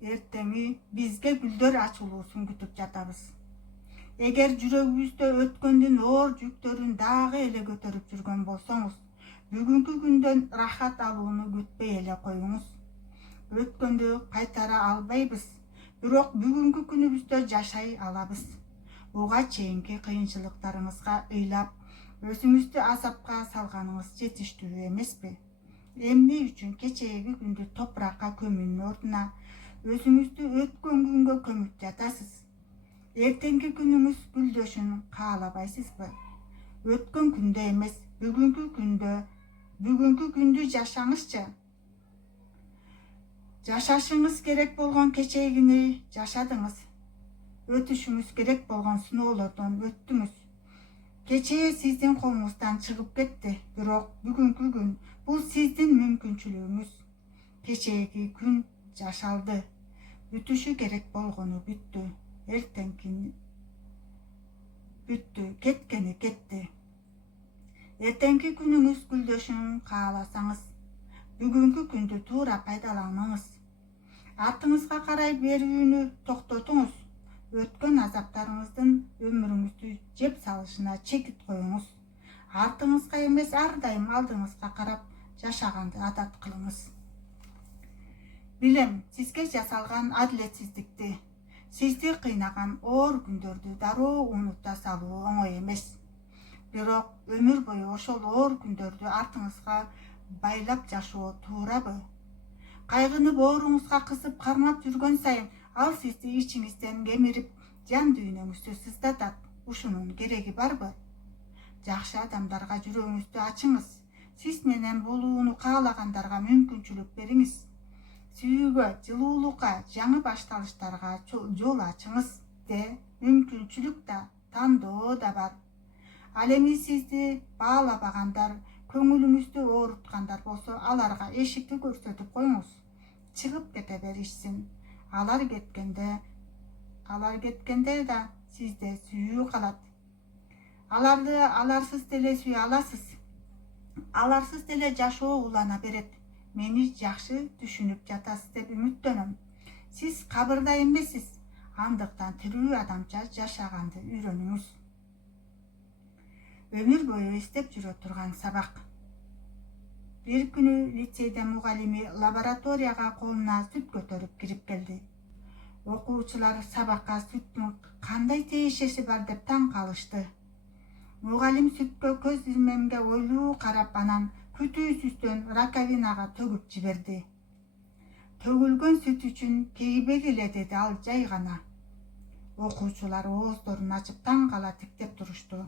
эртеңи бизге гүлдөр ачылуусун күтүп жатабыз. Эгер жүрөгүбүздө өткөндүн оор жүктөрүн дагы эле көтөрүп жүргөн болсоңуз, бүгүнкү күндөн рахат алууну күтпей эле коюңуз. Өткөндү кайтара албайбыз, бирок бүгүнкү күнүбүздө жашай алабыз. Буга чейинки кыйынчылыктарыңызга ыйлап, өзүңүздү азапка салганыңыз жетиштүү эмеспи? Эмне үчүн кечээги күндү топуракка көмүүнүн ордуна өзүңүздү өткөн күнгө көмүп жатасыз? Эртеңки күнүңүз гүлдөшүн каалабайсызбы? Өткөн күндө эмес, бүгүнкү күндү жашаңызчы. Жашашыңыз керек болгон кечээгини жашадыңыз. Өтүшүңүз керек болгон сыноолордон өттүңүз. Кечээ сиздин колуңуздан чыгып кетти, бирок бүгүнкү күн бул сиздин мүмкүнчүлүгүңүз. Кечээги күн жашалды. Бүтүшү керек болгону бүттү. Эртеңки бүттү, кеткени кетти. Эртеңки күнүңүз гүлдөшүн кааласаңыз, бүгүнкү күндү туура пайдаланыңыз. Артыңызга карай берүүнү токтотуңуз. Өткөн азаптарыңыздын өмүрүңүздү жеп салышына чекит коюңуз. Артыңызга эмес, ар дайым алдыңызга карап жашаганды адат кылыңыз. Билем, сизге жасалган адилетсиздикти, сизди кыйнаган оор күндөрдү дароо унута салуу оңой эмес. Бирок өмүр бою ошол оор күндөрдү артыңызга байлап жашоо туурабы? Кайгыны бооруңузга кысып кармап жүргөн сайын, ал сизди ичиңизден кемирип, жан дүйнөңүздү сыздатат. Ушунун кереги барбы? Жакшы адамдарга жүрөгүңүздү ачыңыз. Сиз менен болууну каалагандарга мүмкүнчүлүк бериңиз. Сүйүүгө, жылуулукка, жаңы башталыштарга жол ачыңыз. Мүмкүнчүлүк да, тандоо да бар. Ал эми сизди баалабагандар, көңүлүңүздү ооруткандар болсо, аларга эшикти көрсөтүп коюңуз. Чыгып кете беришсин. Алар кеткенде да сизде сүйүү калат. Аларды аларсыз деле сүйө аласыз. Аларсыз деле жашоо улана берет. Мени жакшы түшүнүп жатасыз деп үмүттөнөм. Сиз кабырда эмессиз, андыктан тирүү адамча жашаганды үйрөнүңүз. Өмүр бою эстеп жүрө турган сабак. Бир күнү лицейде мугалими лабораторияга колуна сүт көтөрүп кирип келди. Окуучулар сабакка сүттүн кандай тиешеси бар деп таң калышты. Мугалим сүткө көз ирмемге ойлуу карап, анан күтүүсүздөн раковинага төгүп жиберди. Төгүлгөн сүт үчүн кейбегиле, деди ал жай гана. Окуучулар ооздорун ачып таң кала тиктеп турушту.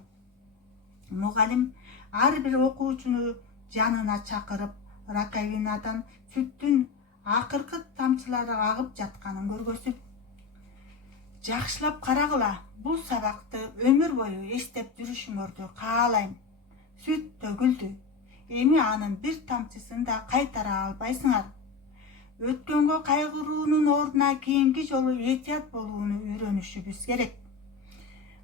Мугалим ар бир окуучуну жанына чакырып, раковинадан сүттүн акыркы тамчылары агып жатканын көргөзүп, жакшылап карагыла, бул сабакты өмүр бою эстеп жүрүшүңөрдү каалайм. Сүт төгүлдү. Эми анын бир тамчысын да кайтара албайсыңар. Өткөнгө кайгыруунун ордуна кийинки жолу этият болууну үйрөнүшүбүз керек.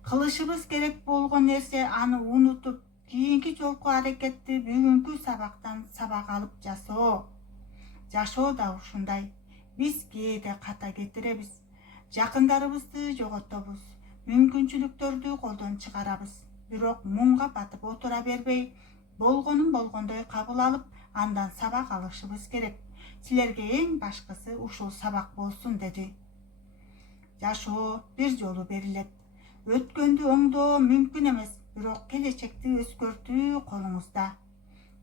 Кылышыбыз керек болгон нерсе аны унутуп, кийинки жолку аракетти бүгүнкү сабактан сабак алып жасоо. Жашоо да ушундай. Биз кээде ката кетиребиз. Жакындарыбызды жоготобуз. Мүмкүнчүлүктөрдү колдон чыгарабыз. Бирок муңга батып отура бербей, болгонун болгондой кабыл алып, андан сабак алышыбыз керек. Силерге эң башкысы ушул сабак болсун, деди. Жашоо бир жолу берилет. Өткөндү оңдоо мүмкүн эмес, бирок келечекти өзгөртүү колуңузда.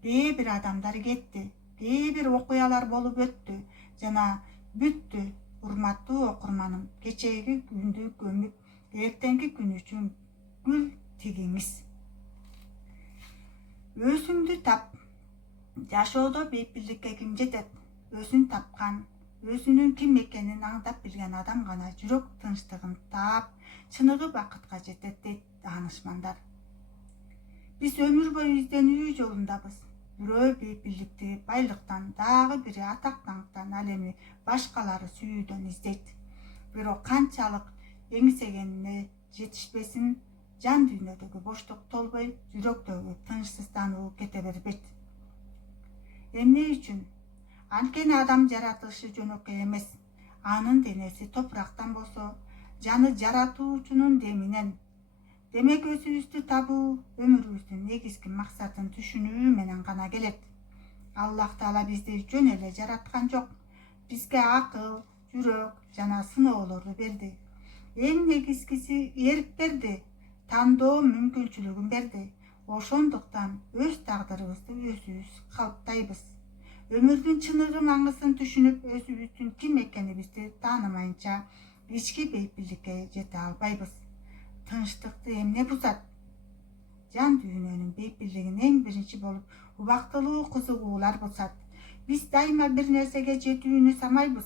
Кээ бир адамдар кетти, кээ бир окуялар болуп өттү жана бүттү. Урматтуу окурманым, кечээги күндү көмүп, эртеңки күн үчүн гүл тигиңиз. Өзүңдү тап. Жашоодо бейпилдикке ким жетет? Өзүн тапкан, өзүнүн ким экенин аңдап билген адам гана жүрөк тынчтыгын таап, чыныгы бакытка жетет, дейт даанышмандар. Биз өмүр бою изденүү жолундабыз. Бирөө бейпилдикти байлыктан, дагы бири атак даңктан, ал эми башкалары сүйүүдөн издейт. Бирок канчалык эңсегенине жетишпесин, жан дүйнөдөгү боштук толбой, жүрөктөгү тынчсыздануу кете бербейт. Эмне үчүн? Анткени адам жаратылышы жөнөкөй эмес. анын денеси топурактан болсо жаны жаратуучунун деминен. Демек өзүбүздү табуу өмүрүбүздүн негизги максатын түшүнүү менен гана келет. Аллах Таала бизди жөн эле жараткан жок. Бизге акыл, жүрөк жана сыноолорду берди. Эң негизгиси эрк берди, тандоо мүмкүнчүлүгүн берди. Ошондуктан өз тагдырыбызды өзүбүз калыптайбыз. Өмүрдүн чыныгы маңызын түшүнүп, өзүбүздүн ким экенибизди таанымайынча ички бейпилдикке жете албайбыз. Тынчтыкты эмне бузат? Жан дүйнөнүн бейпилдигин эң биринчи болуп убактылуу кызыгуулар бузат. Биз дайыма бир нерсеге жетүүнү самайбыз.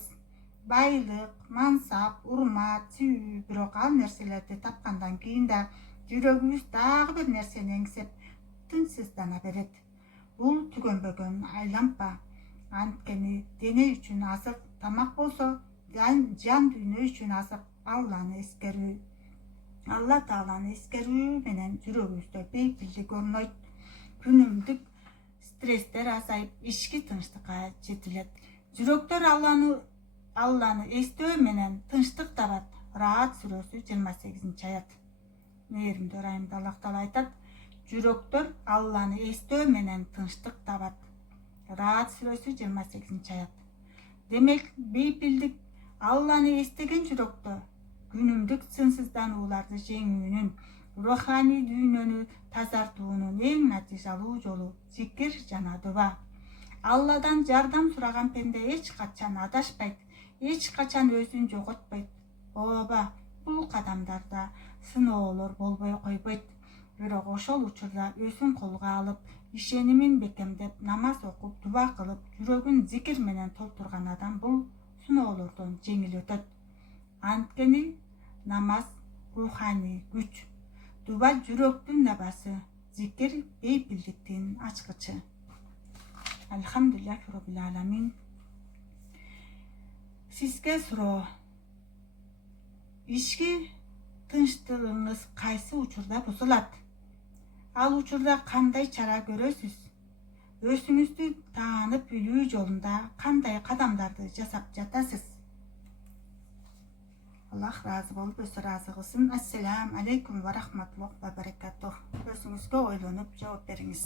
Байлык, мансап, урмат, сүйүү, бирок ал нерселерди тапкандан кийин да жүрөгүбүз дагы бир нерсени эңсеп тынчсыздана берет. Бул түгөнбөгөн айлампа. Анткени дене үчүн азык тамак болсо, жан дүйнө үчүн азык Алланы эскерүү. Алла Тааланы эскерүү менен жүрөгүбүздө бейпилдик орнойт. Күнүмдүк стресстер азайып, ички тынчтыкка жетилет. Жүрөктөр Алланы эстөө менен тынчтык табат. Раат сүрөсү 28-аят. Мээримдүү Райымда Аллах Таала айтат: жүрөктөр Алланы эстөө менен тынчтык табат. Раат сүрөсү 28-аят. Демек, бейпилдик Алланы эстеген жүрөктө күнүмдүк сынсызданууларды жеңүүнүн, руханий дүйнөнү тазартуунун эң натыйжалуу жолу зикир жана дуба. Алладан жардам сураган пенде эч качан адашпайт, эч качан өзүн жоготпойт. Ооба, бул кадамдарда сыноолор болбой койбойт. Бирок ошол учурда өзүн колго алып, ишенимин бекемдеп, намаз окуп, дуба кылып, жүрөгүн зикир менен толтурган адам бул сыноолордон жеңил өтөт. Анткени намаз руханий күч, дуба жүрөктүн набасы, зикир бейпилдиктин ачкычы. Алхамдулиллахи роббил аламин. Сизге суроо: ички тынчтыгыңыз кайсы учурда бузулат? Ал учурда кандай чара көрөсүз? Өзүңүздү таанып билүү жолунда кандай кадамдарды жасап жатасыз? Аллах разы болуп, өзү разы кылсын. Ассалам алейкум ва рахматуллахи ва баракатух. Өзүңүзгө ойлонуп жооп бериңиз.